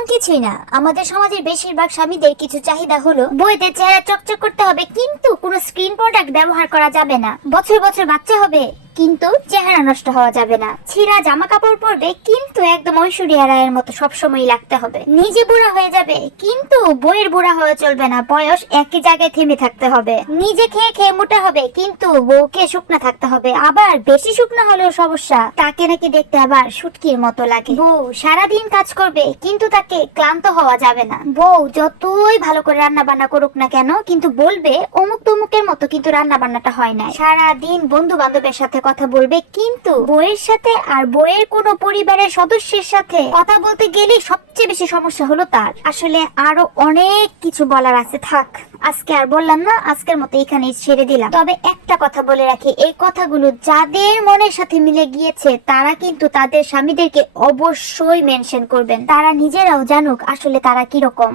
তেমন কিছুই না। আমাদের সমাজের বেশিরভাগ স্বামীদের কিছু চাহিদা হলো বউদের চেহারা চকচক করতে হবে, কিন্তু কোনো স্ক্রিন প্রোডাক্ট ব্যবহার করা যাবে না। বছর বছর বাচ্চা হবে, কিন্তু চেহারা নষ্ট হওয়া যাবে না। ছিঁড়া জামা কাপড় পরবে, কিন্তু একদম ঐশ্বরিয়া রায়ের মতো সবসময় লাগতে হবে। নিজে বুড়া হয়ে যাবে, কিন্তু বইয়ের বুড়া হয়ে চলবে না, বয়স একই জায়গায় থেমে থাকতে হবে। নিজে খেয়ে খেয়ে মোটা হবে, কিন্তু বউকে শুকনা থাকতে হবে। আবার বেশি শুকনা হলেও সমস্যা, তাকে নাকি দেখতে আবার শুটকির মতো লাগে। বউ সারাদিন কাজ করবে, কিন্তু তাকে ক্লান্ত হওয়া যাবে না। বউ যতই ভালো করে রান্না বান্না করুক না কেন, কিন্তু বলবে অমুক তমুকের মতো কিন্তু রান্না বান্নাটা হয় না। সারাদিন বন্ধু বান্ধবের সাথে কথা বলবে, কিন্তু বউয়ের সাথে আর বউয়ের কোনো পরিবারের সদস্যের সাথে কথা বলতে গেলে সবচেয়ে বেশি সমস্যা হলো তার। আসলে আরো অনেক কিছু বলার আছে, থাক আজকে আর বললাম না, আজকের মতো এখানেই ছেড়ে দিলাম। তবে একটা কথা বলে রাখি, এই কথাগুলো যাদের মনের সাথে মিলে গিয়েছে তারা কিন্তু তাদের স্বামীদেরকে অবশ্যই মেনশন করবেন, তারা নিজেরাও জানুক আসলে তারা কিরকম।